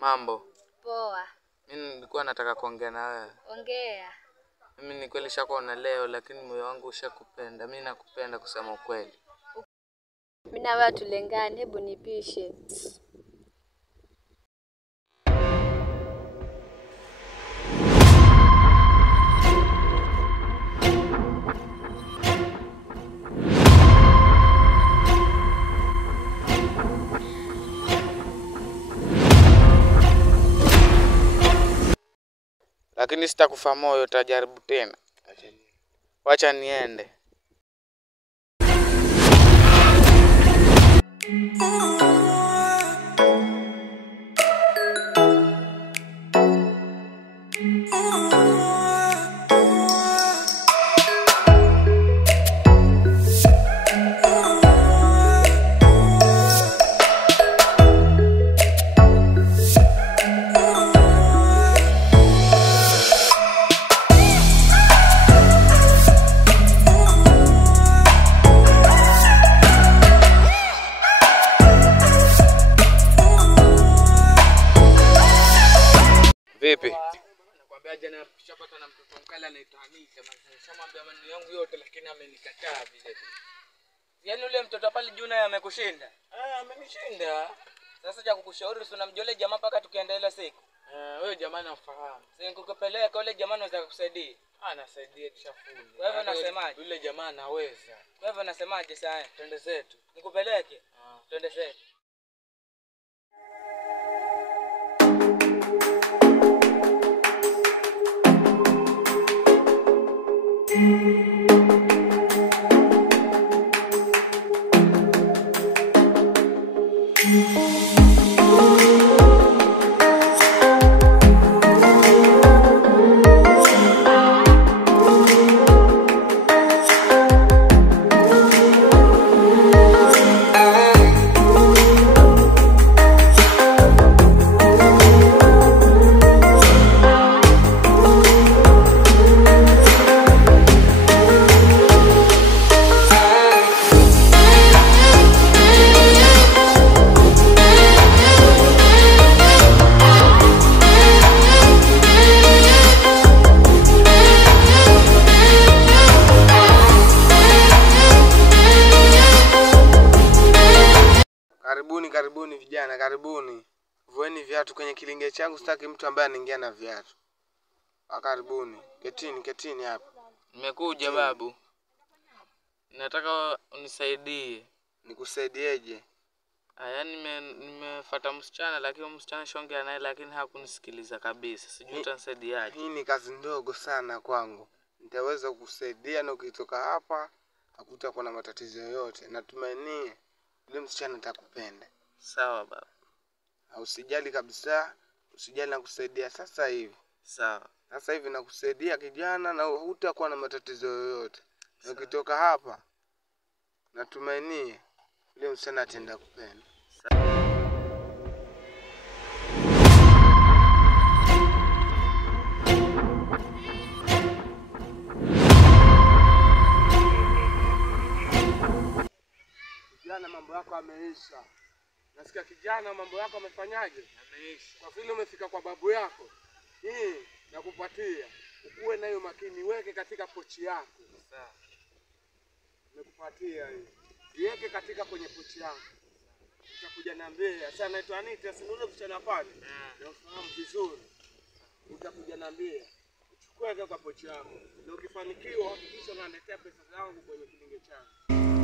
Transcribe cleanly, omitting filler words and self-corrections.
Mambo. Poa. Mimi nilikuwa nataka kuongea na wewe. Ongea. Mimi ni kweli nishakuona leo lakini moyo wangu ushakupenda. Mimi nakupenda kusema ukweli. Mimi na wewe tulengane, hebu nipishe. Lakini sitakufa moyo, utajaribu tena. Wacha niende. Vipi? Nakwambia jana nishapata na mtoto mkali anaitwa Anita. Nishamwambia maneno yangu yote lakini amenikataa vile vile. Yaani ule mtoto pale juu naye amekushinda? Amenishinda. Sasa cha kukushauri si unamjole jamaa paka tukienda ile siku. Wewe jamaa nafahamu. Sasa nikukupeleka ule jamaa anaweza kukusaidia. Nasaidia kishafuli. Kwa hivyo nasemaje? Yule jamaa anaweza. Kwa hivyo nasemaje sasa? Twende zetu. Nikupeleke? Twende zetu. Karibuni vijana, karibuni. Vueni viatu kwenye kilinge changu, sitaki mtu ambaye anaingia na viatu. Karibuni. Ketini hapa. Nimekuja babu. Nataka unisaidie. Nikusaidieje? Yaani nimefuata msichana lakini msichana shongea naye lakini hakunisikiliza kabisa. Sijui utanisaidiaje. Hii ni kazi ndogo sana kwangu. Nitaweza kukusaidia na ukitoka hapa hakutakuwa na matatizo yoyote. Natumaini yule msichana atakupenda. Sawa baba. Usijali kabisa, usijali nakusaidia sasa hivi. Sawa. Sasa hivi nakusaidia kijana na hutakuwa na matatizo yoyote. Na ukitoka hapa natumaini yule msichana atenda kupenda. Kijana, mambo yako yameisha. Nasikia kijana, mambo yako amefanyaje? Ameisha. Kwa vile umefika kwa babu yako, hii nakupatia. Ukuwe nayo makini, weke katika pochi yako. Sawa. Nimekupatia hii. Iweke katika kwenye pochi yako. Utakuja niambia. Sasa naitwa Anita, si yule msichana pale? Nafahamu vizuri. Utakuja niambia. Uchukue kwa pochi yako. Na ukifanikiwa hakikisha unaletea pesa zangu kwenye kilinge changu.